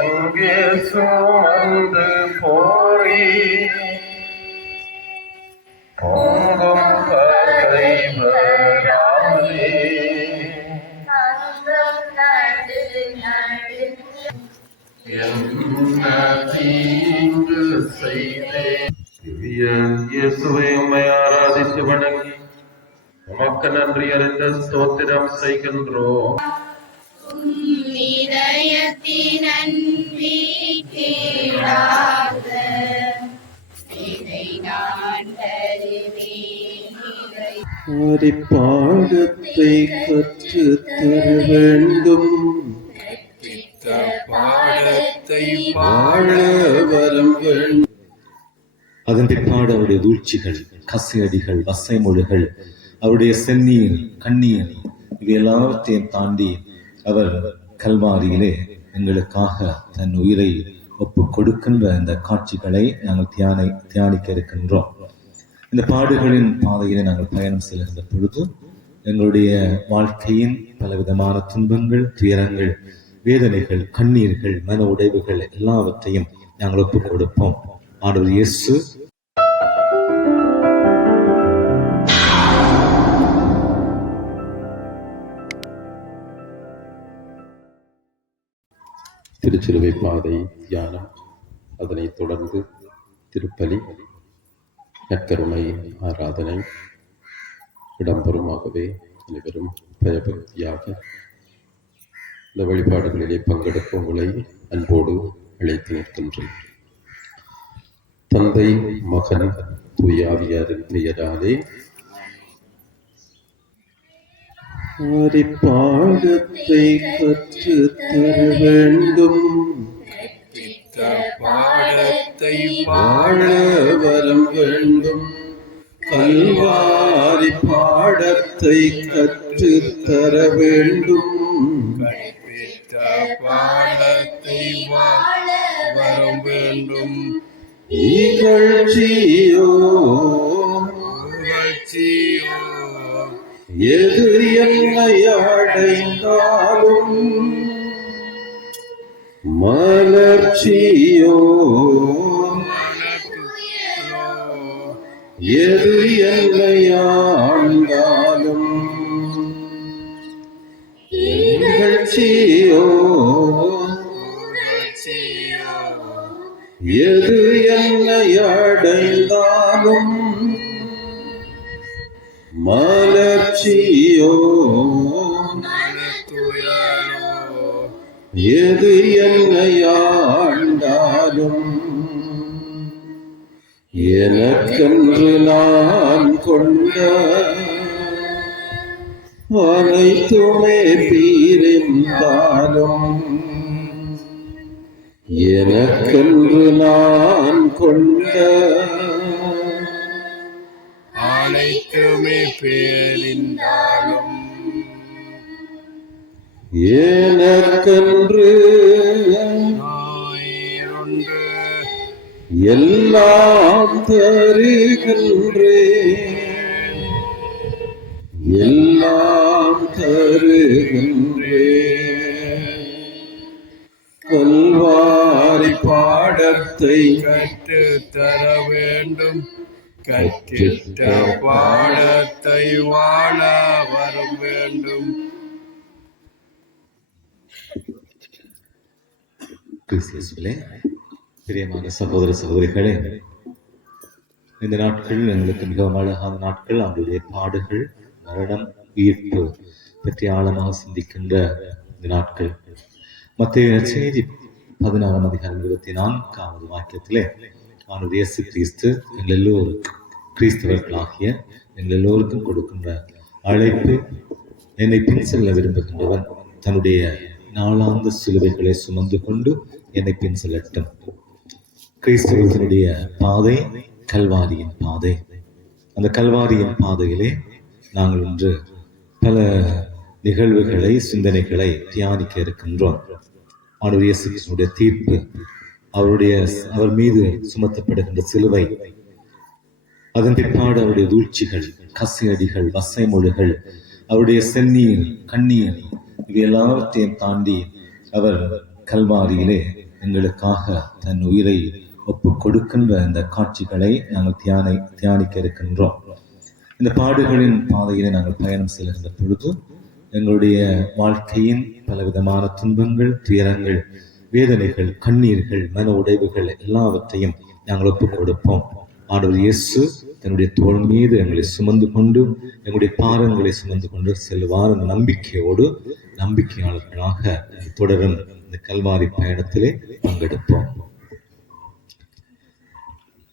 அங்கே சுமந்து போரி பொங்கும் பகைவராலே என்ன தீங்கு செய்தேன். இயேசுவை உம்மை ஆராதித்து வணங்கி உமக்கு நன்றி அறிந்த ஸ்தோத்திரம் செய்கின்றோம். இதயத்தின் அன்பிக்கீடாக இதை நான் பாடத்தை கற்று தர வேண்டும், பாடத்தை பாட வரம் வேண்டும். அதன் பிற்பாடு அவருடைய வீழ்ச்சிகள், கசையடிகள், வசைமொழிகள், அவருடைய செந்நீர், கண்ணீர், இவை எல்லாவற்றையும் தாண்டி அவர் கல்வாரியிலே எங்களுக்காக தன் உயிரை ஒப்பு கொடுக்கின்ற இந்த காட்சிகளை நாங்கள் தியானிக்க இருக்கின்றோம். இந்த பாடுகளின் பாதையிலே நாங்கள் பயணம் செல்கின்ற பொழுது எங்களுடைய வாழ்க்கையின் பலவிதமான துன்பங்கள், துயரங்கள், வேதனைகள், கண்ணீர்கள், மன உடைவுகள் எல்லாவற்றையும் நாங்கள் ஒப்புக் கொடுப்போம். ஆண்டவர் இயேசு திருச்சிலுவை பாதை தியானம், அதனைத் தொடர்ந்து திருப்பலி, நற்கருணை ஆராதனை இடம்பெறுமாகவே அனைவரும் பயபக்தியாக இந்த வழிபாடுகளிலே பங்கெடுக்க உங்களை அன்போடு அழைத்து நிற்கின்றேன். தந்தை, மகன், தூயாவியாரின் பெயராலே பாடத்தை கற்று தர வேண்டும், பாடத்தை பாட வரம் வேண்டும். கல்வாரி பாடத்தை கற்று தர வேண்டும், பாடத்தை வரம் வேண்டும். இகழ்ச்சியோ எது என்னை அடைந்தாலும், மலர்ச்சியோ எது என்னை ஆண்டாலும், நிகழ்ச்சியோ எது என்னை அடைந்தாலும், மலர்ச்சியோ எது என்னை ஆண்டாலும், எனக்கென்று நான் கொண்ட அனைத்துமே பீரிந்தாலும், எனக்கென்று நான் கொண்ட அனைத்துமே பேரிந்தாலும், எனக்கென்று எல்லாம் தருகின்றேன், எல்லாம் தருகின்றேன். கல்வாரி பாடத்தை கற்று தர வேண்டும், கற்றிட்ட பாடத்தை வாழ வரம் வேண்டும். கிறிஸ்துவிலே பிரியமான சகோதர சகோதரிகளே, இந்த நாட்கள் எங்களுக்கு மிகவும் அழகான நாட்கள். அவருடைய பாடுகள், மரணம், உயிர்ப்பு பற்றி ஆழமாக சிந்திக்கின்ற இந்த நாட்கள். மத்தேயு நற்செய்தி 16 அதிகாரம் 24 வாக்கியத்திலே ஆண்டவர் இயேசு கிறிஸ்து எங்கள் எல்லோருக்கும், கிறிஸ்தவர்களாகிய எங்கள் எல்லோருக்கும் கொடுக்கின்ற அழைப்பு, என்னை பின் செல்ல விரும்புகின்றவன் தன்னுடைய நாளாந்த சிலுவைகளை சுமந்து கொண்டு என்னை பின் செல்லட்டும். கிறிஸ்தவத்தினுடைய பாதை கல்வாரியின் பாதை. அந்த கல்வாரியின் பாதையிலே நாங்கள் இன்று பல நிகழ்வுகளை, சிந்தனைகளை தியானிக்க இருக்கின்றோம். ஆண்டவர் இயேசு கிறிஸ்துவினுடைய தீர்ப்பு, அவர் மீது சுமத்தப்படுகின்ற சிலுவை, அதன் பிற்பாடு அவருடைய வீழ்ச்சிகள், கசையடிகள், வசைமொழிகள், அவருடைய செந்நீர், கண்ணீர், இது எல்லாவற்றையும் தாண்டி அவர் கல்வாரியிலே எங்களுக்காக தன் உயிரை ஒப்பு கொடுக்கின்ற இந்த காட்சிகளை நாங்கள் தியானிக்க இருக்கின்றோம். இந்த பாடுகளின் பாதையிலே நாங்கள் பயணம் செல்கின்ற பொழுது எங்களுடைய வாழ்க்கையின் பலவிதமான துன்பங்கள், துயரங்கள், வேதனைகள், கண்ணீர்கள், மன உடைவுகள் எல்லாவற்றையும் நாங்கள் ஒப்புக் கொடுப்போம். ஆண்டவர் இயேசு தன்னுடைய தோள் மீது எங்களை சுமந்து கொண்டு எங்களுடைய பாரங்களை சுமந்து கொண்டு செல்வார் என்ற நம்பிக்கையோடு நம்பிக்கையாளர்களாக தொடரும் இந்த கல்வாரி பயணத்திலே பங்கெடுப்போம்.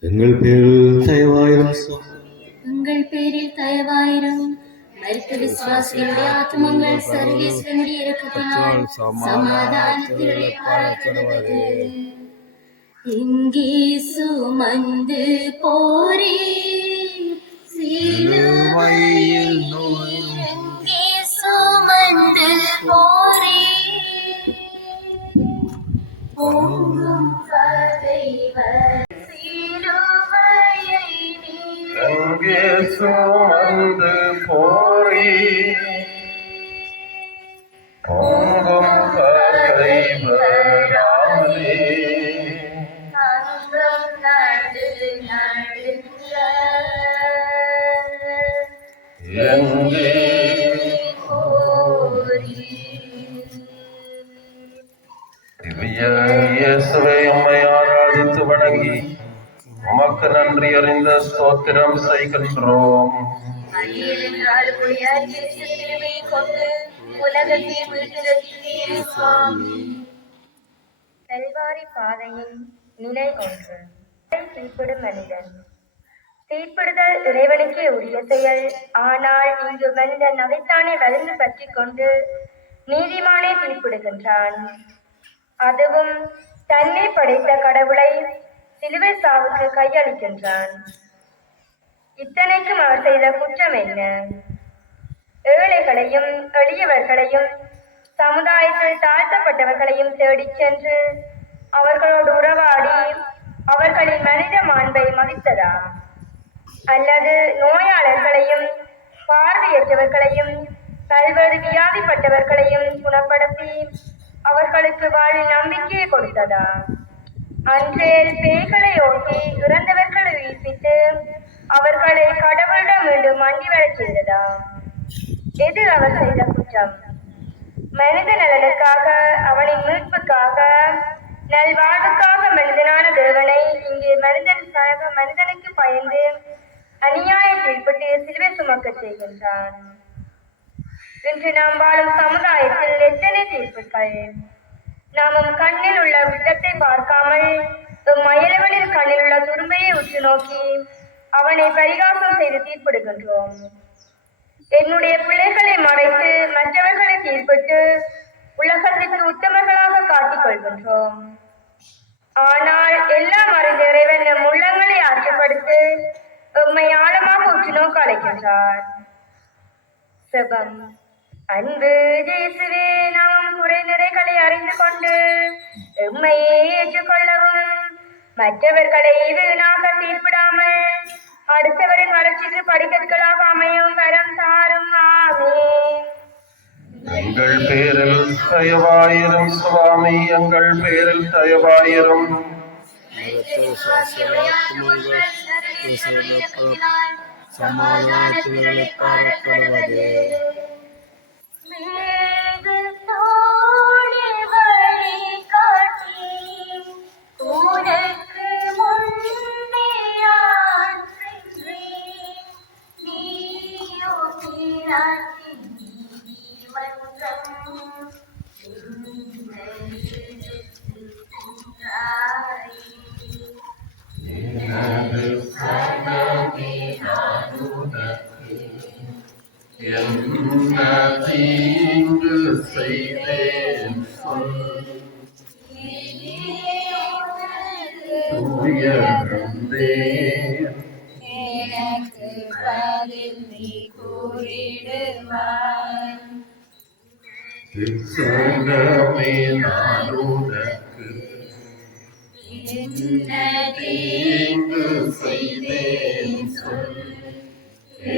எங்கள் பேரில் தயவாயிரம், உங்கள் பேரில் தயவாயிரம். மரித்த விசுவாசிகளுடைய ஆத்மங்கள் சர்வேஸ்வரனுடைய இரக்கத்தினால் சமாதானத்திலே பார்க்கிறது. இங்கே சுமந்து போரே சிலுவையில், இங்கே சுமந்து போரே போகும் பகைவர் சிலுவையை எங்கே சுமந்து போரே போகும் பகைவராலே அங்கம் நடு நடுங்க எங்கே திவ்ய இயேசுவை உம்மை ஆராதித்து வணங்கி உமக்கு நன்றி அறிந்த ஸ்தோத்திரம் செய்கின்றோம். கல்வாரி பாதையின் நிலை 1. தீர்ப்பிடும் மனிதன். தீர்ப்பிடுதல் இறைவனுக்கே உரிய செயல். ஆனால் இங்கு மனிதன் அதைத்தானே வலிந்து பற்றி கொண்டு நீதிமானே தீர்ப்பிடுகின்றான். அதுவும் தன்னை படைத்த கடவுளை சிலுவை சாவுக்கு கையளிக்கின்றான். இத்தனைக்கும் அவர் செய்த குற்றம் என்ன? ஏழைகளையும் எளியவர்களையும் சமுதாயத்தில் தாழ்த்தப்பட்டவர்களையும் தேடிச் சென்று அவர்களோடு உறவாடி அவர்களின் மனித மாண்பை மதித்ததா? அல்லது நோயாளர்களையும் பார்வையற்றவர்களையும் பல்வேறு வியாதிப்பட்டவர்களையும் குணப்படுத்தி அவர்களுக்கு வாழின் நம்பிக்கையை கொடுத்ததா? அன்றேல் பேய்களை ஓட்டி இறந்தவர்களை உயிர்ப்பித்து அவர்களை கடவுளிடம் மீண்டும் மண்டி வரச் செய்ததா? எது அவர் செய்த குற்றம்? மனித நலனுக்காக, அவனின் மீட்புக்காக, நல்வாழ்வுக்காக மனிதனான தேவனை இங்கே மனிதனுக்கு பயந்து அநியாய தீர்ப்பிட்டு சிலுவை சுமக்க செய்கின்றான். இன்று நாம் வாழும் சமுதாயத்தில் எத்தனை தீர்ப்புகள்! நாமும் கண்ணில் உள்ள விட்டத்தை பார்க்காமல் மயலவனின் கண்ணில் உள்ள துரும்பையை உற்று நோக்கி அவனை பரிகாசம் செய்து தீர்ப்பிடுகின்றோம். என்னுடைய பிள்ளைகளை மறைத்து மற்றவர்களை தீர்ப்பிட்டு உலகத்திற்கு உத்தமர்களாக காட்டிக் கொள்கின்றோம். ஆனால் எல்லாம் அறிந்த இறைவன் நம் உள்ளங்களை ஆற்றுப்படுத்தி உம்மை ஆழமாக உற்று நோக்க அழைக்கின்றார். செபம். அன்பு இயேசுவே, நாம் குறை நிறைகளை அறிந்து கொண்டு எம்மையே ஏற்றுக்கொள்ளவும் மற்றவர்களை வீணாக தீர்ப்பிடாமல் அடுத்தவரின் வளர்ச்சிக்கு படிக்கற்களாக அமையும் வரம் தாரும். ஆமென். எங்கள் பேரில் தயவாயிரும் சுவாமி, எங்கள் பேரில் தயவாயிரும். சமாதானத்திலே பார்க்கப்படுவது என்ன தீங்கு செய்தேன் சொல், உயர்ந்தேன் எனக்கு பதில் நீ கூறிடுவாய். சொன்னமே நான் உனக்கு என்ன தீங்கு செய்தேன் சொல்,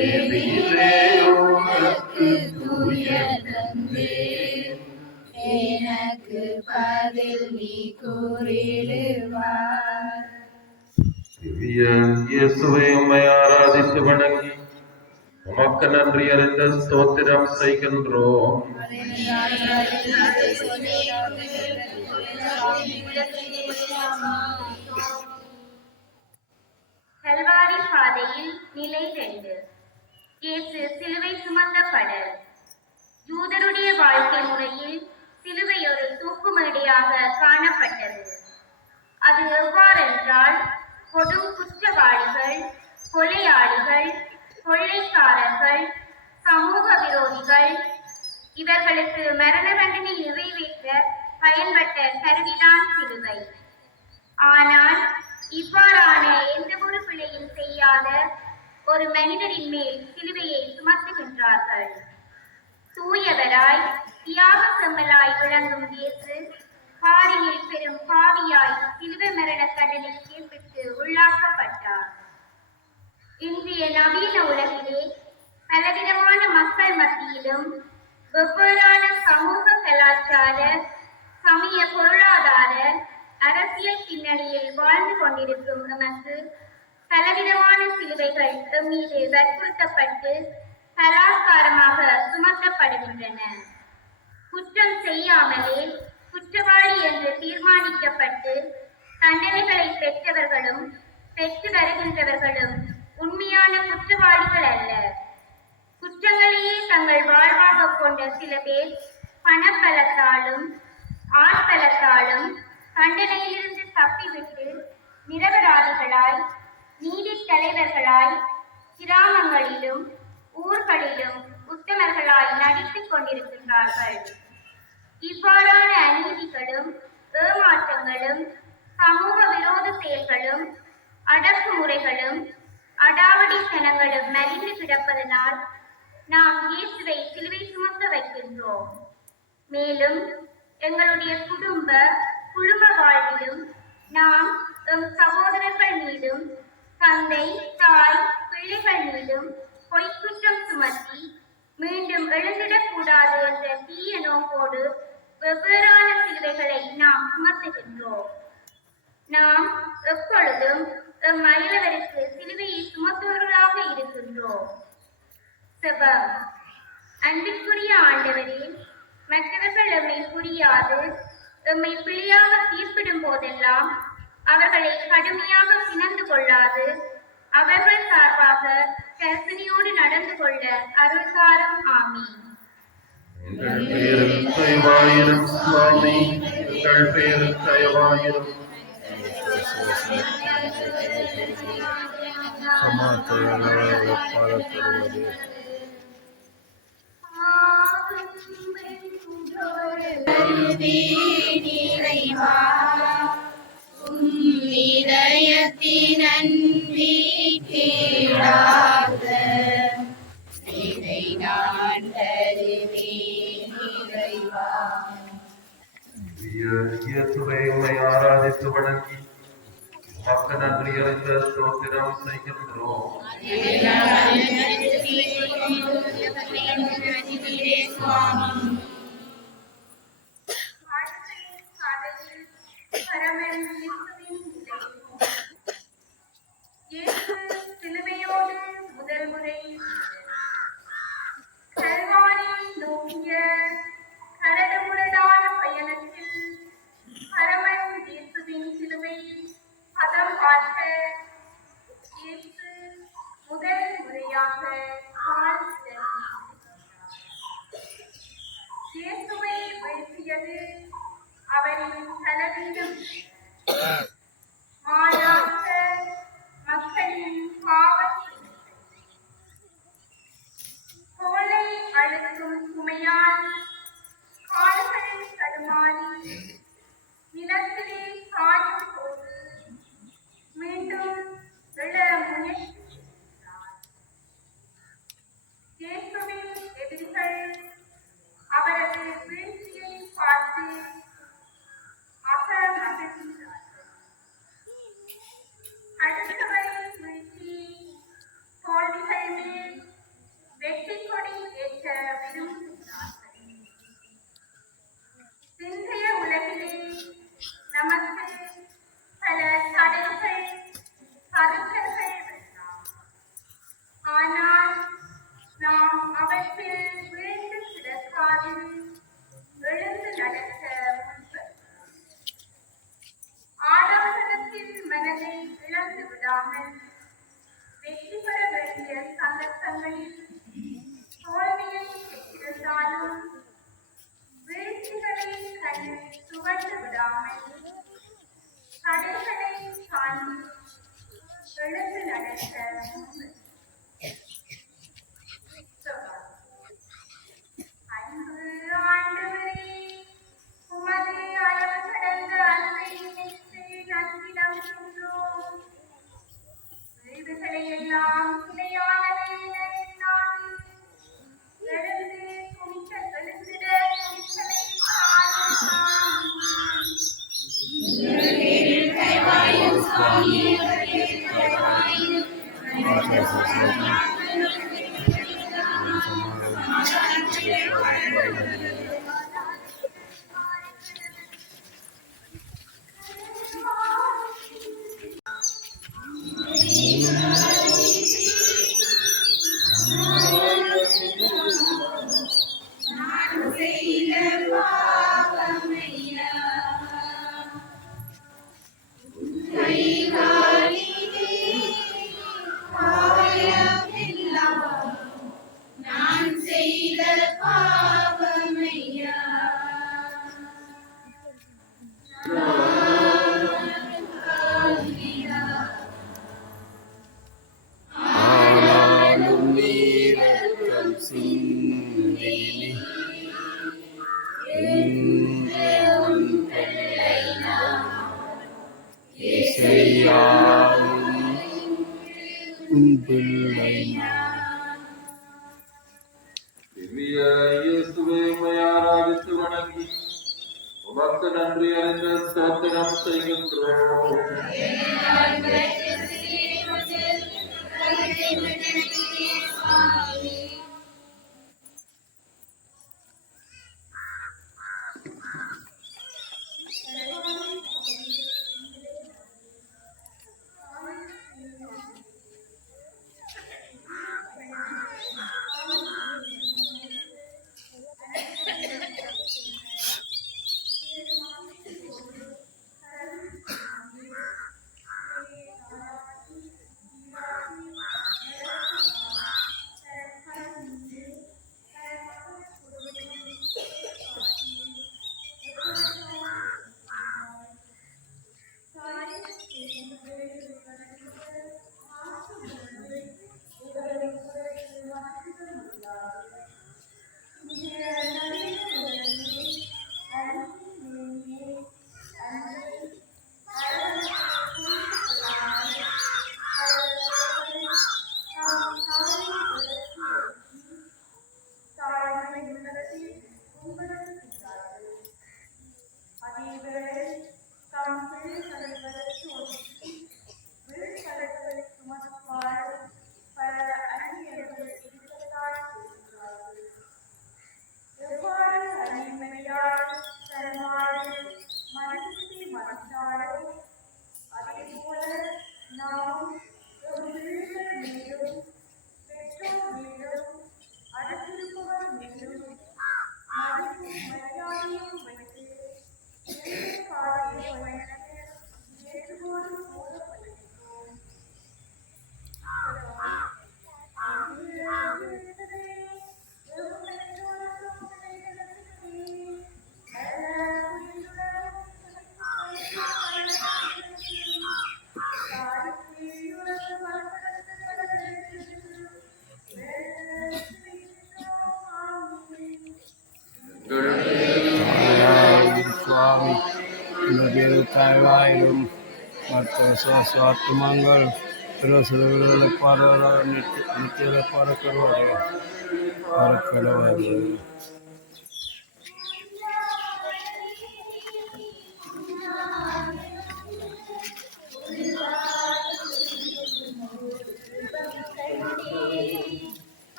எதிரே உனக்கு துயர் தந்தேன். எனக்கு பதில் நீ கூறிடுவார். இயேசுவை உம்மை ஆராதித்து வணங்கி உமக்கு நன்றி அறிந்த ஸ்தோத்திரம் செய்கின்றோம். கல்வாரி பாதையில் நிலை 2. இயேசு சிலுவை சுமந்தப்படல். யூதருடைய வாழ்க்கை முறையில் சிலுவை ஒரு தூக்கு மேடையாக காணப்பட்டது. அது எவ்வாறென்றால், கொடும் குற்றவாளிகள், கொலையாளிகள், கொள்ளைக்காரர்கள், சமூக விரோதிகள் இவர்களுக்கு மரண தண்டனை நிறைவேற்ற பயன்பட்ட கருவிதான் சிலுவை. ஆனால் இவ்வாறான எந்த ஒரு பிழையும் செய்யாத ஒரு மனிதரின் மேல் சிலுவையை சுமத்துகின்றார்கள். தூயவராய் தியாக செம்மலாய் விளங்கும் இயேசு பாரினில் பெரும் பாவியாய் சிலுவை மரண தண்டனை தீர்ப்பிற்கு உள்ளாக்கப்பட்டார். இன்றைய நவீன உலகிலே பலவிதமான மக்கள் மத்தியிலும் வெவ்வேறான சமூக கலாச்சார, சமய, பொருளாதார, அரசியல் பின்னணியில் வாழ்ந்து கொண்டிருக்கும் நமக்கு பலவிதமான சிலுவைகள் மீது வற்புறுத்தப்பட்டு கலாச்சாரமாக சுமத்தப்படுகின்றன. குற்றம் செய்யாமலே குற்றவாளி என்று தீர்மானிக்கப்பட்டு தண்டனைகளை பெற்றவர்களும் பெற்று வருகின்றவர்களும் உண்மையான குற்றவாளிகள் அல்ல. குற்றங்களையே தங்கள் வாழ்வாக கொண்ட சில பேர் பணப்பலத்தாலும் ஆட்பலத்தாலும் தண்டனையிலிருந்து தப்பிவிட்டு நிரபராதிகளாய், நீதி தலைவர்களாய், கிராமங்களிலும் ஊர்களிலும் உத்தமர்களாய் நடித்துக் கொண்டிருக்கின்றார்கள். இவ்வாறான அநீதிகளும் ஏமாற்றங்களும் சமூக விரோத செயல்களும் அடக்குமுறைகளும் அடாவடித்தனங்களும் மலிந்து கிடப்பதனால் நாம் இயேசுவை சிலுவை சுமக்க வைக்கின்றோம். மேலும் எங்களுடைய குடும்ப வாழ்விலும் நாம் எம் சகோதரர்கள் மீதும் தந்தை, தாய், பிள்ளைகள் மீதும் பொய்க்குற்றம் சுமத்தி மீண்டும் எழுந்திடக்கூடாது என்ற தீய நோக்கோடு வெவ்வேறான சிலுவைகளை நாம் சுமத்துகின்றோம். நாம் எப்பொழுதும் எம் அயலவருக்கு சிலுவையை சுமத்துவர்களாக இருக்கின்றோம். செபம். அன்பிற்குரிய ஆண்டவரே, மற்றவர்கள் எம்மை புரியாது எம்மை பிழையாக தீர்ப்பிடும் போதெல்லாம் அவர்களை கடுமையாக சினந்து கொள்ளாது அவர்கள் சார்பாக கர்த்தனையோடு நடந்து கொள்ள அருள்தாரும். ஆமீன். எங்கள் பேரில் தயவாயிரும் சுவாமி, எங்கள் பேரில் தயவாயிரும். இதயத்தின் அன்பி கேளாத இதை நான் தருவேன் இறைவா. இயேசுவை உம்மை ஆராதித்து வணங்கி உமக்கு நன்றி அறிந்த ஸ்தோத்திரம் செய்கின்றோம். சிலுவையோடு முதல் முறை கல்வாரியை நோக்கிய கரடுமுரடான பயணத்தில் பரமன் இயேசுவின் சிலுவை பதம் பார்க்க இயேசு முதல் முறையாக கால் இயேசுவை வீழ்த்தியது அவரின் பலவீனம், மாறாக மக்களின் பாவத்தின் கோலை அழுத்தும் சுமையால் கால்களில் தடுமாறி நிலத்திலே சாயும் போது மீண்டும் விழ முயற்சித்தார். இயேசுவின் எதிரிகள் அவரது வீழ்ச்சியை பார்த்து மகிழ்ந்தார்கள். அடுத்தவரை வீழ்ச்சி தோல்விகள் மேல் வெற்றி கொடி ஏற்ற விரும்புகிறார்கள். இல்லாமல் தடைகளை தாண்டி எழுந்து நடக்க முன்பு அன்பு ஆண்டவரே, உமது அளவு கடந்த அன்பை நினைத்து நன்றிடம் சென்றோம். வீடுகளை எல்லாம் துணையானவை என எண்ணாது எழுந்து எழுந்திட துணிச்சலை தாரும். நான் செய்த பாவமையா, ஆனாலும் நீரக்கம் சிந்தினி என்ற உன் பிள்ளை இசையாவும் உன் பிள்ளை திவ்ய இயேசுவே, உம்மை ஆராதித்து வணங்கி உமக்கு நன்றி அறிந்த ஸ்தோத்திரம் செய்கின்றோம். சுவாமி உன்னுடைய தாழ்வாயிரும் மற்ற சுவாத்துமங்கள் திருசுகளை பாடுவதா நித்திய பறக்கிறவரே பறக்கிறவரே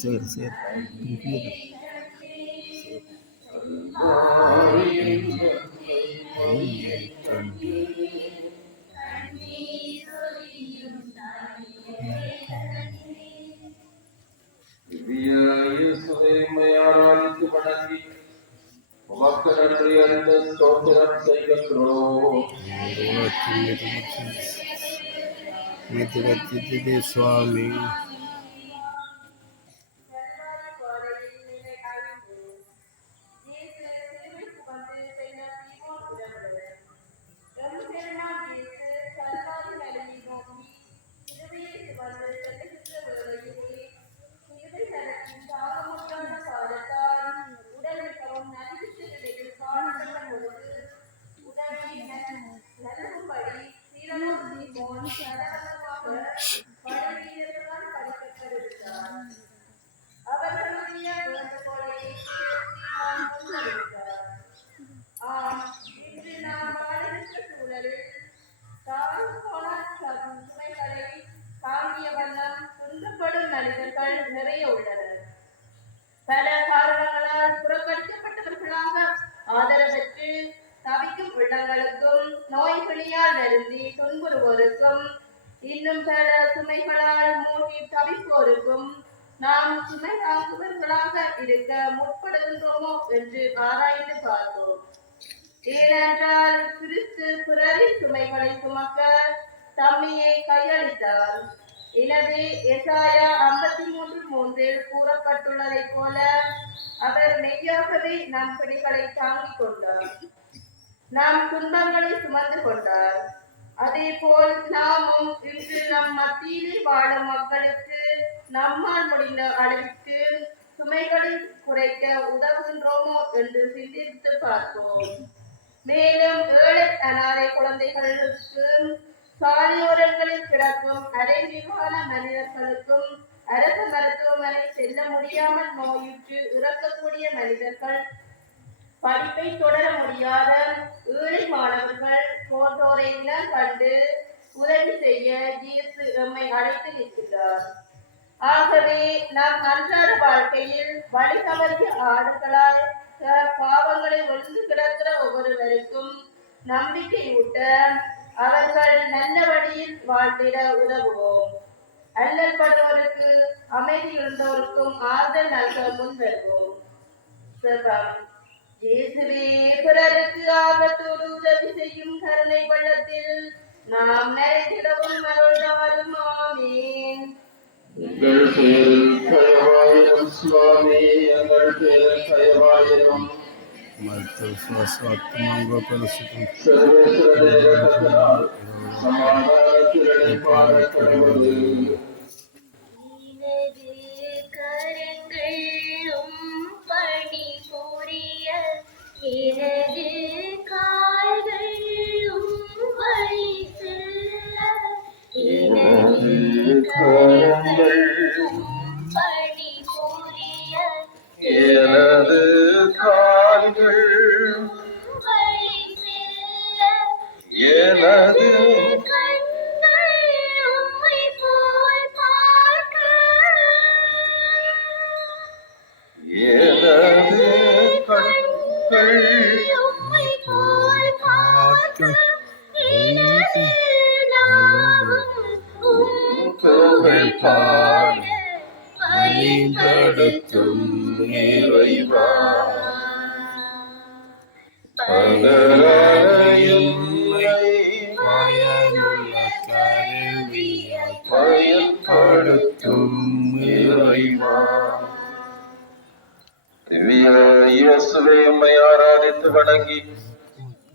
சரி சரி திவ்ய இயேசுவே, உம்மை ஆராதித்து வணங்கி உமக்கு நன்றி அறிந்த ஸ்தோத்திரம் செய்கின்றோம். மிதிரத்திலே சுவாமி மனிதர்கள் நிறைய உள்ளனர். பல காரணங்களால் புறக்கணிக்கப்பட்டவர்களாக ஆதரவற்று தவிக்கும் உள்ளங்களுக்கும், நோய்களியால் வருந்தி துன்புறுவோருக்கும், இன்னும் பல சுமைகளால் மூழ்கி தவிப்போருக்கும் நாம் சுமை தாங்குவர்களாக இருக்க முற்படுகின்றோமோ என்று ஆராய்ந்து பார்த்தோம். ஏனென்றால் கிறிஸ்து பிறரின் சுமைகளை சுமக்க தம்மையை கையளித்தார். எனவே எசாயா 53:3 கூறப்பட்டுள்ளதைப் போல அவர் மெய்யாகவே நம் பிடிகளை தாங்கிக் கொண்டார், நம் துன்பங்களை சுமந்து கொண்டார். அதே போல் நாமும் இன்று நம் மத்தியிலே வாழும் மக்களுக்கு நம்மால் முடிந்த அளவிற்கு சுமைகளை குறைக்க உதவுகின்றோமோ என்று சிந்தித்து பார்ப்போம். மேலும் ஏழை அனாதை குழந்தைகளுக்கு, சாலையோரங்களில் கிடக்கும் அரைவிமான மனிதர்களுக்கும், அரசு மருத்துவமனை செல்ல முடியாமல் நோயுற்று இறக்கக்கூடிய மனிதர்கள், படிப்பை தொடர முடியாத ஏழை மாணவர்கள் போன்றோரை இனம் கண்டு உதவி செய்ய இயேசு எம்மை அழைத்து நிற்கிறார். ஆகவே நம் அன்றாட வாழ்க்கையில் வழி தவறிய ஆடுகளால் பாவங்களை ஒன்று கிடக்கிற ஒவ்வொருவருக்கும் நம்பிக்கையூட்ட அவர்கள் நல்ல வழியில் வாழ்ந்திட உதவுவோம். அல்லல் படுவோருக்கு, அமைதி இருந்தோருக்கும் ஆறுதல் நல்க முன் வருவோம். செபம். இயேசுவே, பிறருக்கு ஆபத்தோடு உதவி செய்யும் கருணை பள்ளத்தில் நாம் நிறைந்திடவும் அருள்தாரும். ஆமென். எங்கள் பேரில் தயவாயிரும் சுவாமி, எங்கள் பேரில் தயவாயிரும். மருத்துவ சுவாத்மங்கள் பரிசுத்தம் சர்வேஸ்வரனே, கர்த்தனால் சமாதானத்திலே பாடப்படுவது. எனது கால்கள் எனது எனது கண்கள் புகழ் பாட வழிநடத்தும் இறைவா, பயனுள்ள கருவியாய் பயன்படுத்தும் இறைவா. திவ்ய இயேசுவே, உம்மை ஆராதித்து வணங்கி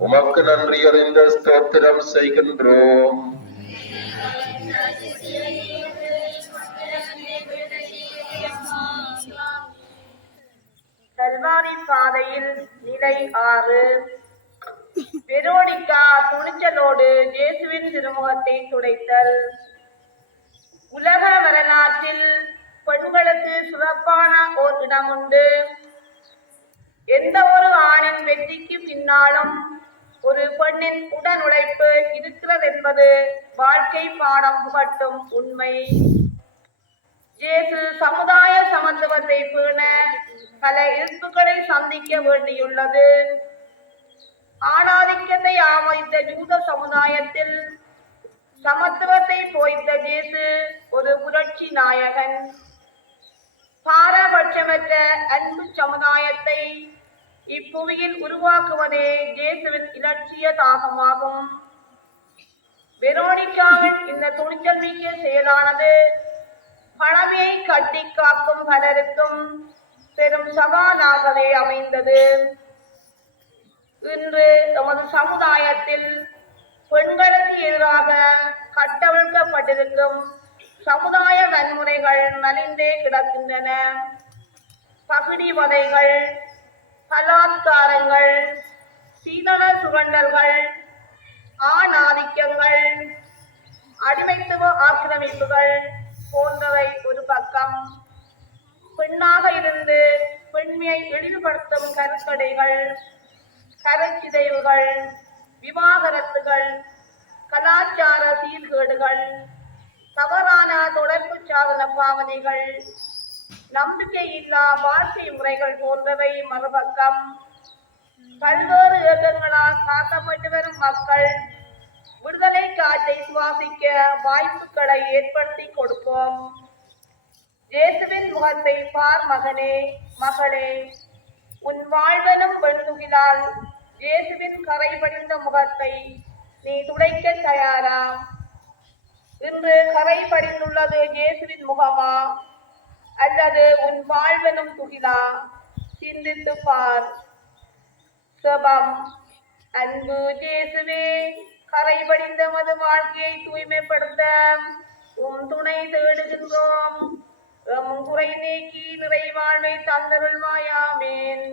உமக்கு நன்றி அறிந்த ஸ்தோத்திரம் செய்கின்றோம். கல்வாரி பாதையில் நிலை 6. வெரோனிகா துணிச்சலோடு இயேசுவின் திருமுகத்தை துடைத்தல். உலக வரலாற்றில் பெண்களுக்கு சிறப்பான ஓர் இடம் உண்டு. எந்த ஒரு ஆணின் வெற்றிக்கு பின்னாலும் ஒரு பெண்ணின் உடன் உழைப்பு இருக்கிறது என்பது வாழ்க்கை பாடம் புகட்டும் உண்மை. இயேசு சமுதாய சமத்துவத்தை பேண பல எதிர்ப்புகளை சந்திக்க வேண்டியுள்ளது. ஆணாதிக்கத்தை ஆமோதித்த யூத சமுதாயத்தில் சமத்துவத்தை போய்த்த இயேசு ஒரு புரட்சி நாயகன். பாரபட்சமற்ற அன்பு சமுதாயத்தை இப்புவியில் உருவாக்குவதே இயேசுவின் இலட்சிய தாகமாகும். வெரோனிக்காவின் இந்த துணிச்சல் மிக்க செயலானது பழமையை கட்டி காக்கும் பலருக்கும் பெரும் சவாலாகவே அமைந்தது. இன்று எமது சமுதாயத்தில் பெண்களுக்கு எதிராக கட்டவிழ்க்கப்பட்டிருக்கும் சமுதாய வன்முறைகள் மலிந்தே கிடக்கின்றன. பகிடிவதைகள், பலாத்காரங்கள், சீதள சுரண்டல்கள், ஆணாதிக்கங்கள், அடிமைத்துவ ஆக்கிரமிப்புகள் போன்றவை ஒரு பக்கம். பெண்ணாக இருந்து பெண்மையை இழிவுபடுத்தும் கருத்தடைகள், கருச்சிதைவுகள், விவாகரத்துகள், கலாச்சார சீர்கேடுகள், தவறான தொடர்பு சாதன பாவனைகள், நம்பிக்கையில்லா வாழ்க்கை முறைகள் போன்றவை மறுபக்கம். பல்வேறு இயக்கங்களால் தாக்கப்பட்டு வரும் மக்கள் விடுதலை காற்றை சுவாசிக்க வாய்ப்புகளை ஏற்படுத்தி கொடுப்போம். இயேசுவின் முகத்தை பார் மகனே, மகளே. உன் வாழ்வெனும் பெண்துகிலால் இயேசுவின் கரை படிந்த முகத்தை நீ துடைக்க தயாரா? இன்று கரை படிந்துள்ளது இயேசுவின் முகமா அல்லது உன் வாழ்வெனும் துகிலா? சிந்தித்து பார். செபம். அன்பு இயேசுவே, கரை படிந்த மது வாழ்க்கையை தூய்மைப்படுத்த துணை தேடுகின்றோம். குறை நீக்கி நிறைவாழ்வை தந்தருள்வாயாமேன்.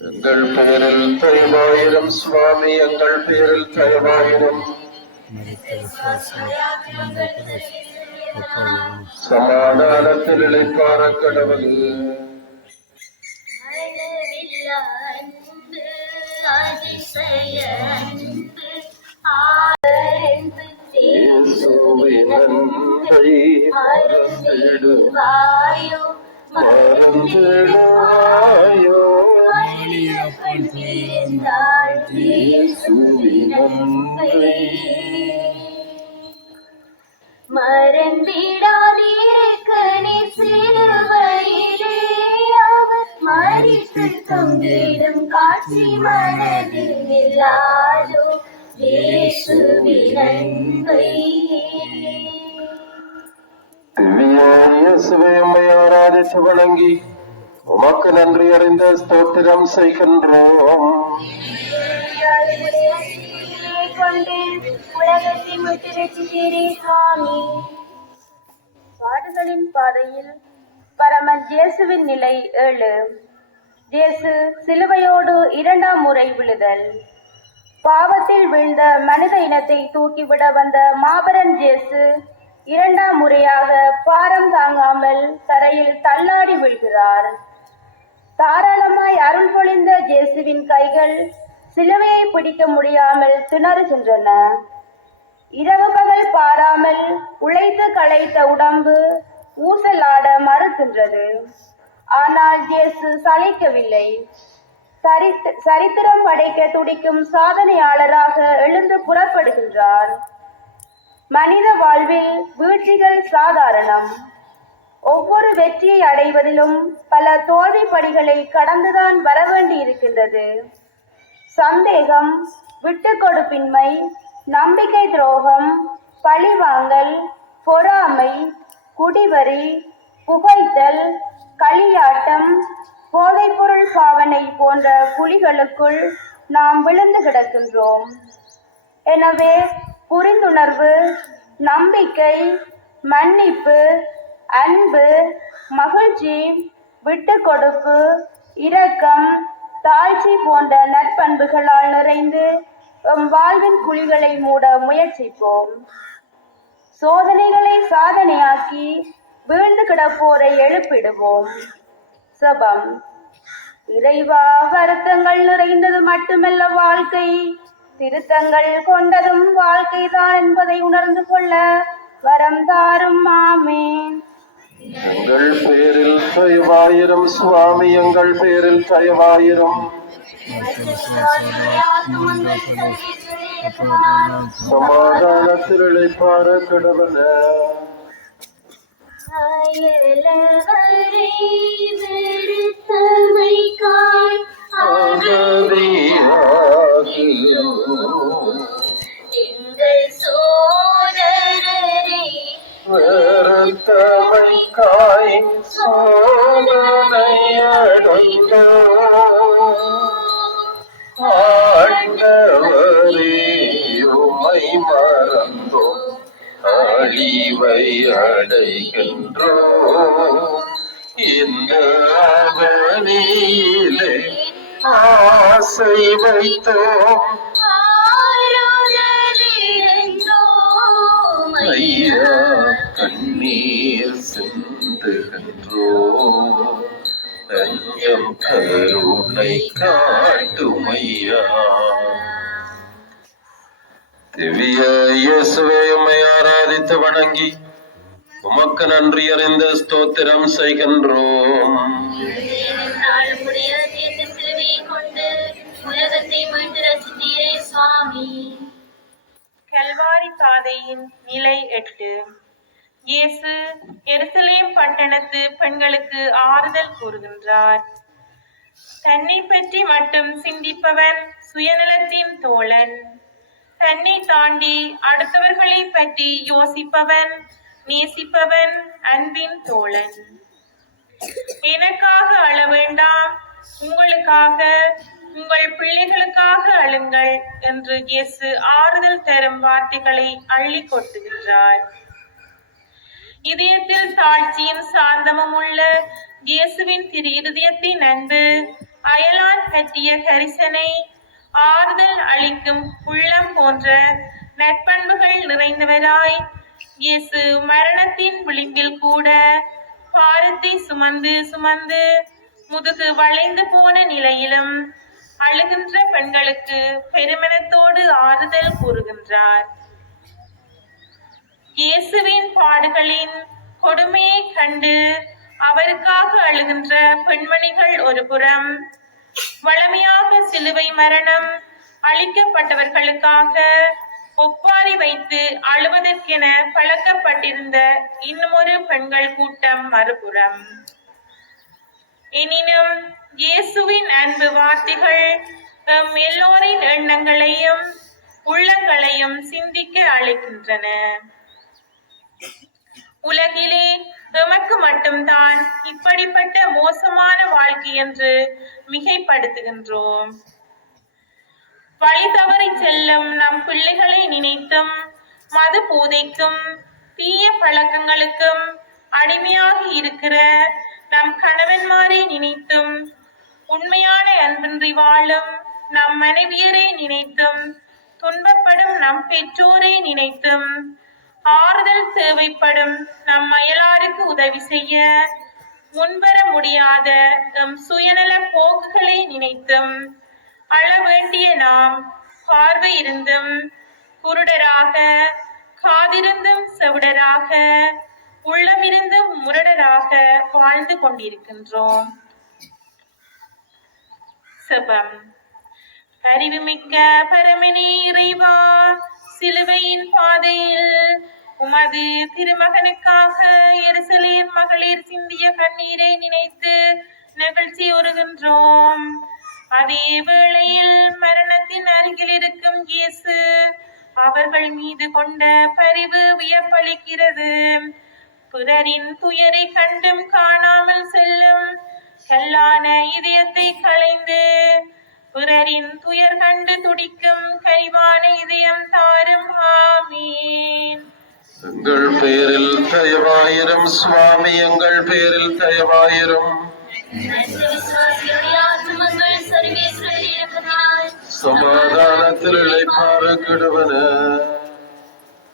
எங்கள் பெயரில் தயவாயிரம் சுவாமி, எங்கள் பெயரில் தயவாயிரம். சமாதானத்தில் இளைப்பார கடவுள். இயேசுவின் அன்பை மறந்திடுவாயோ, மறந்திடுவாயோ. இயேசுவின் அன்பை மறந்திடாதீர்க்க நீ சிலுவையிலே அவர் மரித்து தொங்கிடும் காட்சி மனதில் நில்லாதோ இயேசுவின் அன்பை. திவ்யாய இயேசுவே, உம்மை ஆராதித்து வணங்கி உமக்கு நன்றி அறிந்த ஸ்தோத்திரம் செய்கின்றோம். உலகத்தை விட்டு ரட்சித்தீரே சுவாமி. பாடுகளின் பாதையில் பரமன் இயேசுவின் நிலை 7. இயேசு சிலுவையோடு 2ஆம் முறை விழுதல். பாவத்தில் வீழ்ந்த மனித இனத்தை தூக்கிவிட வந்த மாபரன் இயேசு 2ஆம் முறையாக பாரம் தாங்காமல் தரையில் தள்ளாடி விழுகிறார். தாராளமாய் அருள் பொழிந்த இயேசுவின் கைகள் சிலுவையை பிடிக்க முடியாமல் திணறுகின்றன. இரவு பகல் பாராமல் உழைத்து களைத்த உடம்பு ஊசலாட மறுக்கின்றது. ஆனால் இயேசு சளைக்கவில்லை. சரித்திரம் படைக்க துடிக்கும் சாதனையாளராக எழுந்து புறப்படுகின்றார். மனித வாழ்வில் வீழ்ச்சிகள் சாதாரணம். ஒவ்வொரு வெற்றியை அடைவதிலும் பல தோல்வி படிகளை கடந்துதான் வரவேண்டி இருக்கின்றது. சந்தேகம், விட்டு கொடுப்பின்மை, நம்பிக்கை துரோகம், பழிவாங்கல், பொறாமை, குடிவரி, புகைத்தல், களியாட்டம், போதைப்பொருள் பாவனை போன்ற குழிகளுக்குள் நாம் விழுந்து கிடக்கின்றோம். எனவே புரிந்துணர்வு, நம்பிக்கை, மன்னிப்பு, அன்பு, மகிழ்ச்சி, விட்டு கொடுப்பு, இரக்கம், தாழ்ச்சி போன்ற நற்பண்புகளால் நிறைந்து வாழ்வின் குழிகளை மூட முயற்சிப்போம். சோதனைகளை சாதனையாக்கி வீழ்ந்து கிடப்போரை எழுப்பிடுவோம். செபம். இறைவா, வருத்தங்கள் நிறைந்தது மட்டுமல்ல வாழ்க்கை, திருத்தங்கள் கொண்டதும் வாழ்க்கைதான் என்பதை உணர்ந்து கொள்ள வரம் தாரும். ஆமென். எங்கள் பேரில் தயவாயிரம் சுவாமி, எங்கள் பேரில் தயவாயிரம். சமாதானத்தில் இளைப்பார கடவுள. அயலவரை வெறுத்தமைக்காய் ஆண்டவரே உம்மை மறந்தோம் அழிவை அடைகின்றோம். இந்த அவனிலே ஆசை வைத்தோம் ஐயா, கண்ணீர் சிந்துகின்றோம். நஞ்சம் கருணை காட்டுமையா. திவ்ய இயேசுவே, உம்மை ஆராதித்து வணங்கி உமக்கு நன்றி அறிந்த ஸ்தோத்திரம் செய்கின்றோம். கல்வாரி பாதையின் நிலை 8. இயேசு எருசலேம் பட்டணத்து பெண்களுக்கு ஆறுதல் கூறுகின்றார். தன்னை பற்றி மட்டும் சிந்திப்பவன் சுயநலத்தின் தோழன். தன்னை தாண்டி அடுத்தவர்களை பற்றி யோசிப்பவன் நேசிப்பவன் அன்பின் தோழன். எனக்காக அழ வேண்டாம், உங்களுக்காக உங்கள் பிள்ளைகளுக்காக அழுங்கள் என்று இயேசு ஆறுதல் தரும் வார்த்தைகளை அள்ளி கொட்டுகின்றார். இதயத்தில் தாழ்ச்சியும் சாந்தமும் உள்ள இயேசுவின் திரு இருதயத்தின் அன்பு, அயலான் பற்றிய கரிசனை, ஆறுதல் அளிக்கும் உள்ளம் போன்ற நற்பண்புகள் நிறைந்தவராய் இயேசு மரணத்தின் விளிம்பில் கூட பாரத்தை சுமந்து சுமந்து முதுகு வளைந்து போன நிலையிலும் அழுகின்ற பெண்களுக்கு பெருமனத்தோடு ஆறுதல் கூறுகின்றார். இயேசுவின் பாடுகளின் கொடுமையை கண்டு அவருக்காக அழுகின்ற பெண்மணிகள் ஒரு புறம், வளமையாக சிலுவை மரணம் அளிக்கப்பட்டவர்களுக்காக ஒப்பாரி வைத்து அழுவதற்கென பழக்கப்பட்டிருந்த இன்னுமொரு பெண்கள் கூட்டம் மறுபுறம். எனினும் இயேசுவின் அன்பு வார்த்தைகள் எல்லோரின் எண்ணங்களையும் உள்ளங்களையும் சிந்திக்க அழைக்கின்றன. உலகிலே எமக்கு மட்டும்தான் இப்படிப்பட்ட மோசமான வாழ்க்கை என்று மிகைப்படுத்துகின்றோம். வழி தவறி செல்லும் நம் பிள்ளைகளை நினைத்தும் மது போதைக்கும் தீய பழக்கங்களுக்கும் அடிமையாகி இருக்கிற நம் கணவன்மாரை நினைத்தும், உண்மையான அன்பின்றி வாழும் நம் மனைவியரை நினைத்தும், துன்பப்படும் நம் பெற்றோரை நினைத்தும், ஆறுதல் தேவைப்படும் நம் அயலாருக்கு உதவி செய்ய முன்வர முடியாத நம் சுயநல போக்குகளை நினைத்தும் அழ வேண்டிய நாம் பார்வை இருந்தும் குருடராக, காதிருந்தும் செவிடராக, உள்ளமிருந்தும் முரடராக வாழ்ந்து கொண்டிருக்கின்றோம். செபம். அறிவுமிக்க பரமனே இறைவா, சிலுவையின் பாதையில் உமது திருமகனுக்காக எருசலேம் மகளிர் சிந்திய கண்ணீரை நினைத்து நெகிழ்ச்சி உறுகின்றோம். அதே வேளையில் மரணத்தின் அருகில் இருக்கும் இயேசு அவர்கள் மீது கொண்ட பரிவு வியப்பளிக்கிறது. பிறரின் துயரை கண்டும் காணாமல் செல்லும் கல்லான இதயத்தை களைந்து பிறரின் துயர் கண்டு துடிக்கும் கனிவான இதயம் தாரும். ஆமீன். எங்கள் பேரில் தயவாயிரும் சுவாமி, எங்கள் பேரில் தயவாயிரும். சமாதானத்தில் இளைப்பாற கெடுவன.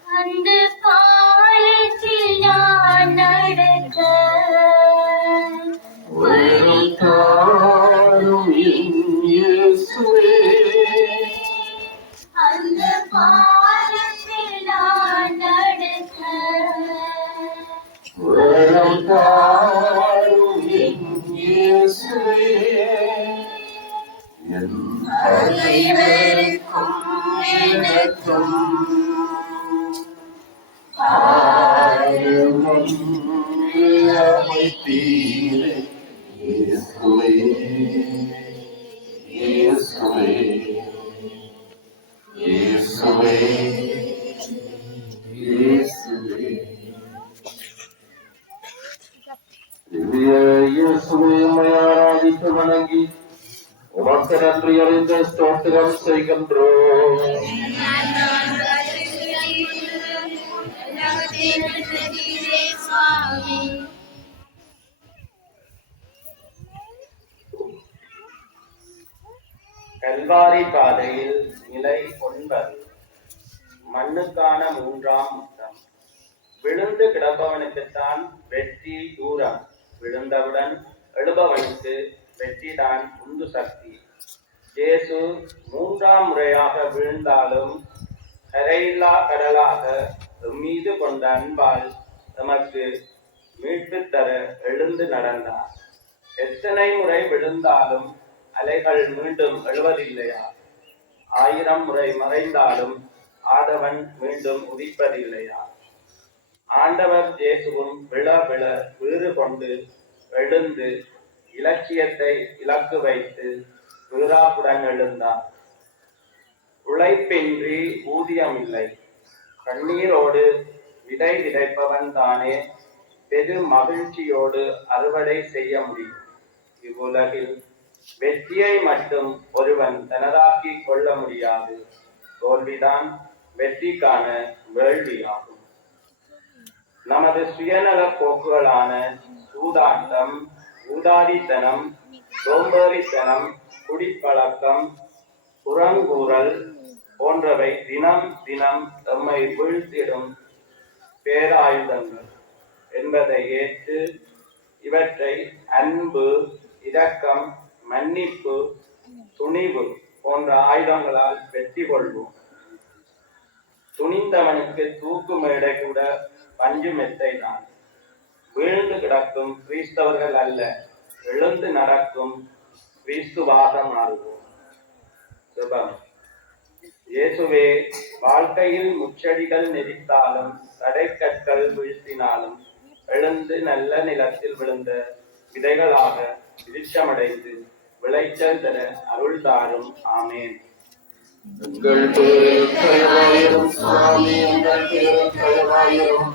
அந்த பாலத்தில் நான் நடக்க வரும் தாரும் இயேசுவே. அந்த பாலத்தில் நான் நடக்க வரும் தாரும் இயேசுவே. என் அனைவருக்கும் எனக்கும் அமைத்தீரே இயேசுவே, இயேசுவே, இயேசுவே, இயேசுவே. திவ்ய இயேசுவே, உம்மை ஆராதித்து வணங்கி உமக்கு நன்றி அறிந்த ஸ்தோத்திரம் செய்கின்றோம். கல்வாரி பாதையில் நிலை 9. மண்ணுக்கான 3ஆம் முத்தம். விழுந்து கிடப்பவனுக்குத்தான் வெற்றி தூரம், விழுந்தவுடன் எழுபவனுக்கு வெற்றிதான் உந்து சக்தி. இயேசு 3ஆம் முறையாக விழுந்தாலும் கரையில்லா கடலாக மீது கொண்ட அன்பால் நமக்கு மீட்டு தர எழுந்து நடந்தார். எத்தனை முறை விழுந்தாலும் அலைகள் மீண்டும் எழுவதில்லையா? 1000 முறை மறைந்தாலும் ஆதவன் மீண்டும் உதிப்பதில்லையா? ஆண்டவர் இயேசுவும் விழ விழ வீறு கொண்டு எழுந்து இலட்சியத்தை இலக்கு வைத்து வீராப்புடன் எழுந்தார். உழைப்பின்றி ஊதியமில்லை. கண்ணீரோடு விதை விதைப்பவன் தானே பெரும் மகிழ்ச்சியோடு அறுவடை செய்ய முடியும். இவ்வுலகில் வெற்றியை மட்டும் ஒருவன் தனதாக்கிக் கொள்ள முடியாது. தோல்விதான் வெற்றிக்கான வேள்வியாகும். நமது சுயநல போக்குகளான சூதாட்டம், ஊதாரித்தனம், சோம்பேறித்தனம், குடிப்பழக்கம், புறங்கூறல் போன்றவை தினம் தினம் நம்மை வீழ்த்திடும் பேராயுதங்கள் என்பதை ஏற்று இவற்றை அன்பு, இரக்கம், மன்னிப்பு, துணிவு போன்ற ஆயுதங்களால் வெற்றி கொள்வோம். துணிந்தவனுக்கு தூக்கு மேடை கூட பஞ்சு மெத்தை தான். வீழ்ந்து கிடக்கும் கிறிஸ்தவர்கள் அல்ல, எழுந்து நடக்கும் கிறிஸ்துவாக மாறுவோம். சுபம். இயேசுவே, வாழ்க்கையில் முச்சடிகள் நெறித்தாலும் தடைக்கற்கள் வீழ்த்தினாலும் எழுந்து நல்ல நிலத்தில் விழுந்த விதைகளாக விருட்சமடைந்து விளைச்சல் தர அருள் தாரும். ஆமேன். எங்கள் பேரில் தயவாயிரும் சுவாமி, எங்கள் பேரில் தயவாயிரும்.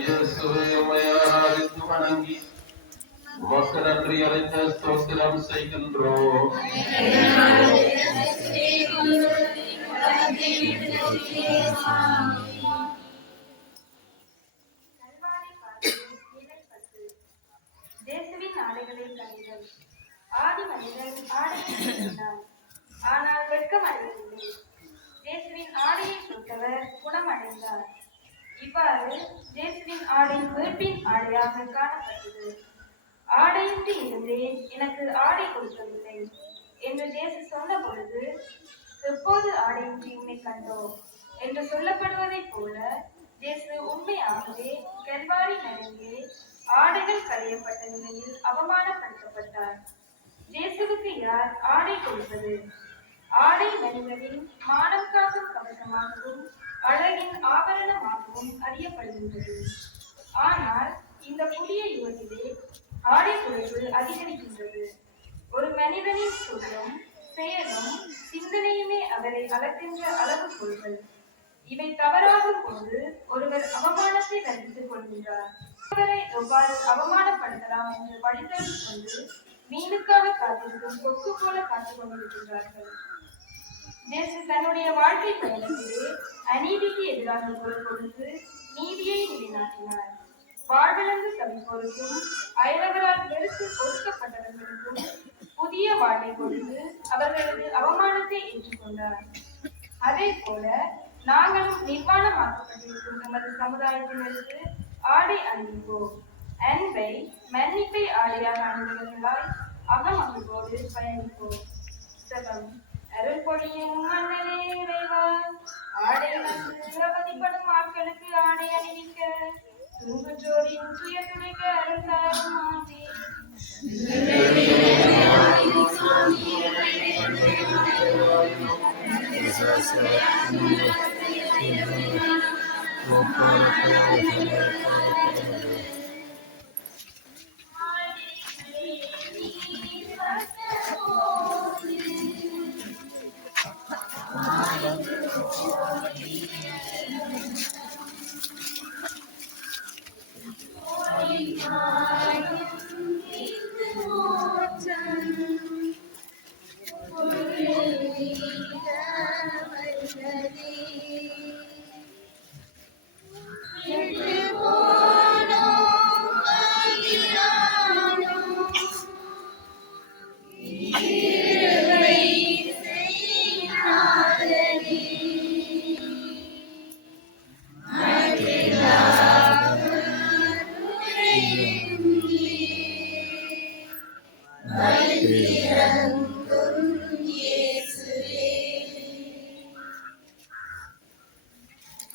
இயேசுவை உம்மை ஆராதித்து வணங்கி உமக்கு நன்றி அறிந்த ஸ்தோத்திரம் செய்கின்றோம். இயேசுவின் ஆடைகளை கண்டீர்கள். ஆதி மனிதன் ஆடையை அணிந்தான், ஆனால் வெட்கமடையவில்லை. இயேசுவின் ஆடையை தொட்டவர் குணமடைந்தார். இவ்வாறு இயேசுவின் ஆடை மீட்பின் ஆடையாக காணப்பட்டது. ஆடையின்றி இருந்தேன், எனக்கு ஆடை கொடுக்கவில்லை என்று இயேசு சொன்ன பொழுது, எப்போது ஆடையின்றி உன்னை கண்டோம் என்று சொல்லப்படுவதைப் போல இயேசு உண்மையாகவே கல்வாரி நடுவே ஆடைகள் களையப்பட்ட நிலையில் அவமானப்படுத்தப்பட்டார். இயேசுவுக்கு யார் ஆடை கொடுப்பது? ஆடை மனிதனின் மானம் காக்கும் கவசமாகவும் அழகின் ஆபரணமாகவும் அறியப்படுகின்றது. ஆனால் இந்த புதிய யுகத்திலே ஆடை குறைவு அதிகரிக்கின்றது. ஒரு மனிதனின் சொல்லும் செயலும் சிந்தனையுமே அவரை அளக்கின்ற அளவுகோல்கள். இவை தவறாகும் போது ஒருவர் அவமானத்தை தரித்துக் கொள்கின்றார். ஒருவரை எவ்வாறு அவமானப்படுத்தலாம் என்று வழிதறி கொண்டு மீனுக்காக காத்திருக்கும் கொக்கு போல காத்துக் கொண்டிருக்கின்றார்கள். இயேசு தன்னுடைய வாழ்க்கை பயணத்திலே அநீதிக்கு எதிராக குரல் கொடுத்து நீதியை நிலைநாட்டினார். வாழ்விழந்து தவிப்போருக்கும் அயலவரால் வெறுத்து ஒதுக்கப்பட்டவர்களுக்கும் புதிய வாழ்வை கொடுத்து அவர்களது அவமானத்தை ஏற்றுக்கொண்டார். அதே போல நாங்களும் நிர்வாணமாக்கப்பட்டிருக்கும் நமது சமுதாயத்தினருக்கு ஆடை அணிவிப்போம். அன்பை, மன்னிப்பை ஆடையாக அணிந்தவர்களாய் அகமகிழ்வோம். அன்போடு பயணிப்போம். செபம். அருள் பொழியும் மன்னனே இறைவா, ஆடை வந்து அவதிப்படும் ஆட்களுக்கு ஆடை அணிவிக்க, தூங்குற்றோரின் துயர் துடைக்க அருள் தாரும் ஆண்டே.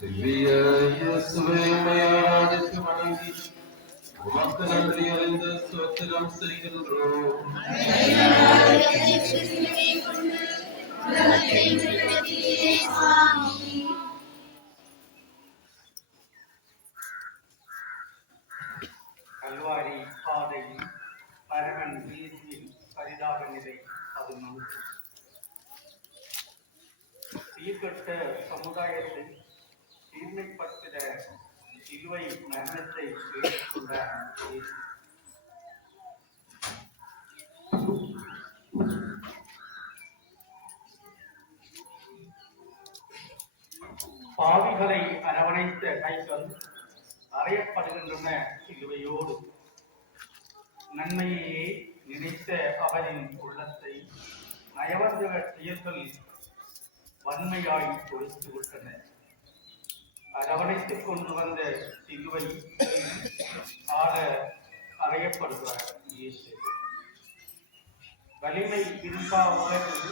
திவ்ய இயேசுவே, உம்மை ஆராதித்து வணங்கி உமக்கு நன்றி அறிந்து ஸ்தோத்திரம் செய்கின்றோம். கல்வாரி பாதையில் பரமன் வீசில் பரிதாப நிலை 11. சீர்கெட்ட சமுதாயத்தை சீர்மைப்படுத்திட சிலுவை மரணத்தை ஏற்றுக்கொண்ட இயேசு. பாவிகளை அரவணைத்த கைகள் அறையப்படுகின்றன சிலுவையோடு. நன்மையே நினைத்த அவரின் உள்ளத்தை நயவஞ்சக செயல்கள் வன்மையாய் கொடுத்து விட்டன. அரவணைத்துக் கொண்டு வந்த சிலுவை ஆட அறையப்படுகிறார் இயேசு. வலிமை விரும்பா உலகில்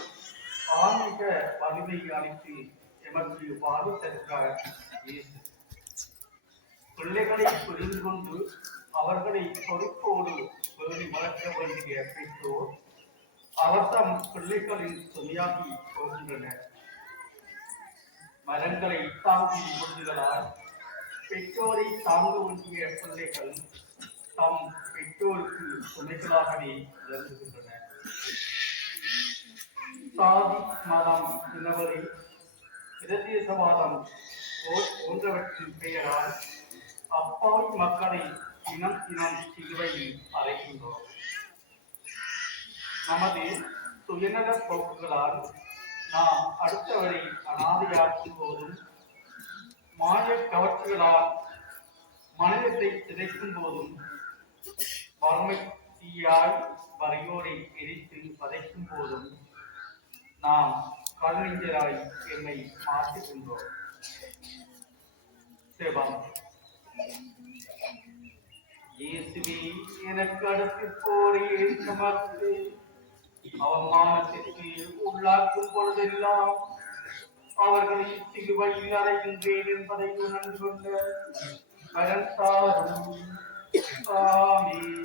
ஆன்மீக வலிமை அளித்து எமக்கு வாழ்வு தருகிறார் இயேசு. பிள்ளைகளை புரிந்து கொண்டு அவர்களை பொறுப்போடு பேணி வளர்க்க வேண்டிய பெற்றோர் அவர்தம் பிள்ளைகளின் துணையாகி போகின்றனர். மரங்களை தாங்கும் பொழுதுகளால் பெற்றோரை தாங்க வேண்டிய பிள்ளைகள் தம் பெற்றோருக்கு துணைகளாகவே விளங்குகின்றனர். சாதி, மதம், இனவெறி, பிரதேசவாதம் போன்றவற்றின் பெயரால் அப்பாவி மக்களை தினம் தினம் சிலுவையில் அறைகின்றோம். நமது சுயநல போக்குகளால் நாம் அடுத்தவரை அனாதையாக்கும் போதும், மாய கவர்ச்சிகளால் மனிதத்தை சிதைக்கும் போதும், வறுமை தீயாய் வரையோரை எரித்து வதைக்கும் போதும் நாம் கலைஞராய் என்னை மாற்றுகின்றோம். செபம். இயேசுவே, எனக்கு அடுத்து போரை சமர்த்து அவமானத்திற்கு உள்ளாக்கும் பொழுதெல்லாம் அவர்களை சிலுவையில் அறைகின்றேன் என்பதை உணர்ந்து கொண்ட வரத்தாரும் ஆமென்.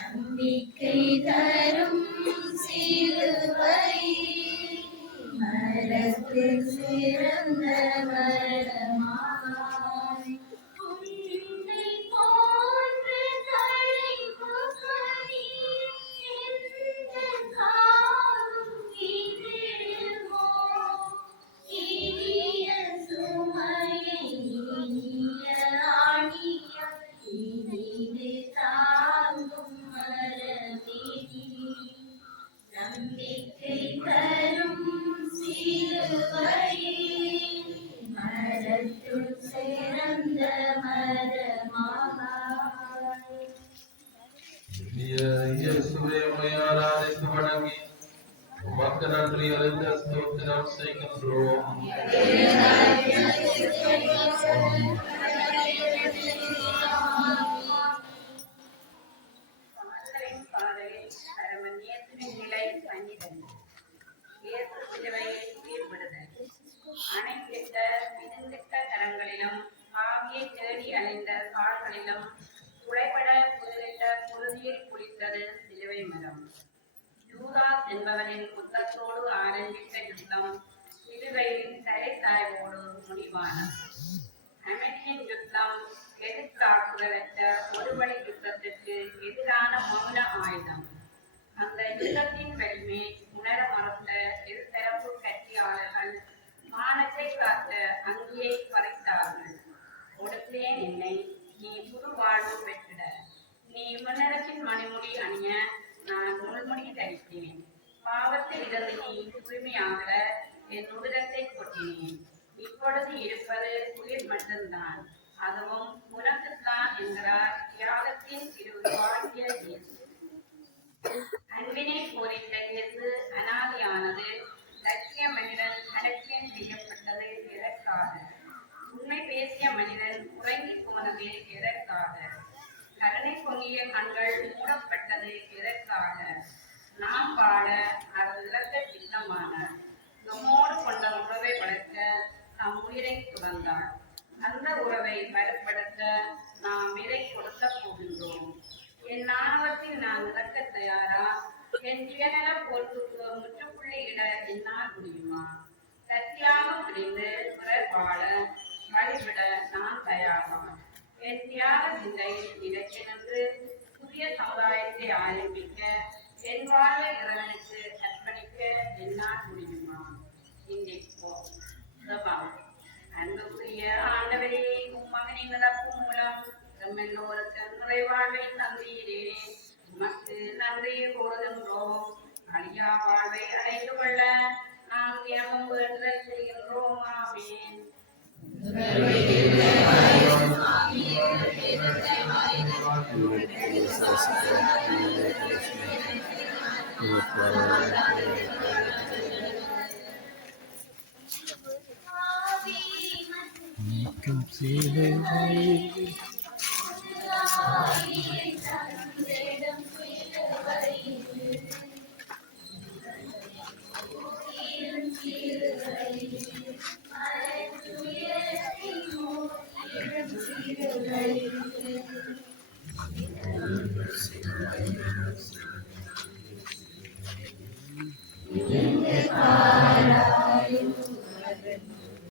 நம்பிக்கை தரும் சிலுவை மரத்தில் சிறந்த மரமாய் உன்னை போன்ற தலைமுறை எந்த காலம் இது உமக்கு நன்றி அறிந்த ஸ்தோத்திரம் செய்கின்றோம். பாடலின் பாடலில் பரமநேசரின் நிலை பன்னிரண்டு. இயேசு சிலுவையில் உயிர்விடுதல். அணைத்திட்ட மிதந்திட்ட கரங்களிலும் ஆவியை தேடி அலைந்த கால்களிலும் துளைபட புதலிட்ட புழுதியில் குளித்தது சிலுவை மரம். யூதாஸ் என்பவரின் குத்தத்தோடு ஆரம்பித்த யுத்தம் சிலுவையில் தலைசாய்வோடு முடிவானது. அமைதியின் யுத்தம் எதிர்த்தாக்குதலற்ற ஒருவழி யுத்தத்திற்கு எதிரான மௌன ஆயுதம். அந்த யுத்தத்தின் வலிமை உணர மறுத்த இருதரப்பு கட்சியாளர்கள் மானத்தை காத்த அங்கியை பறித்தார்கள். கொடுத்தேன் என்னை, நீ புது வாழ்வு பெற்றிட. நீ முன்னரசின் மணிமுடி அணிய நான் முள்முடி தரித்தேன். பாவத்தில் இருந்து நீ தூய்மையாக என் உதிரத்தை கொட்டினேன். இப்பொழுது இருப்பது உயிர் மட்டும்தான், அதுவும் உனக்குத்தான் என்கிறார் தியாகத்தின் திருவாகிய இயேசு. அன்பினை போரிட்ட இயேசு அனாதியானது. லட்சிய மனிதன் அலட்சியம் செய்யப்பட்டது எதற்காக? உண்மை பேசிய மனிதன் உறங்கி போனது எதற்காக? கருணை பொங்கிய கண்கள் மூடப்பட்டது எதற்காக? நாம் வாழ அவர் இழக்க சித்தமான நம்மோடு கொண்ட உறவை வளர்க்க நம் உயிரை துறந்தார். அந்த உறவை பலப்படுத்த நாம் விலை கொடுக்க போகின்றோம். என் ஆணவத்தில் நான் இறக்க தயாரா? என் சுயநல போர்த்துக்கு முற்றுப்புள்ளியிட என்னால் முடியுமா? சத்தியாகம் பிரிந்து பிறர் வாழ வழிவிட நான் தயாரான். என் தியாக சிந்தையில் நிலைத்து நின்று புதிய சமுதாயத்தை ஆரம்பிக்க, என் வாழ்வை இறைவனுக்கு அர்ப்பணிக்க என்னால் முடியுமா? சிந்திப்போம். ஜெபம். அன்புக்குரிய ஆண்டவரே, உம் மகனின் இறப்பு மூலம் எல்லோருக்கு நிறைவாழ்வை தந்தீரே. உமக்கு நன்றி கூறுகின்றோம். அழியா வாழ்வை அடைந்து கொள்ள நாம் தினமும் வேண்டுதல் செய்கின்றோம். ஆமென். Thank you.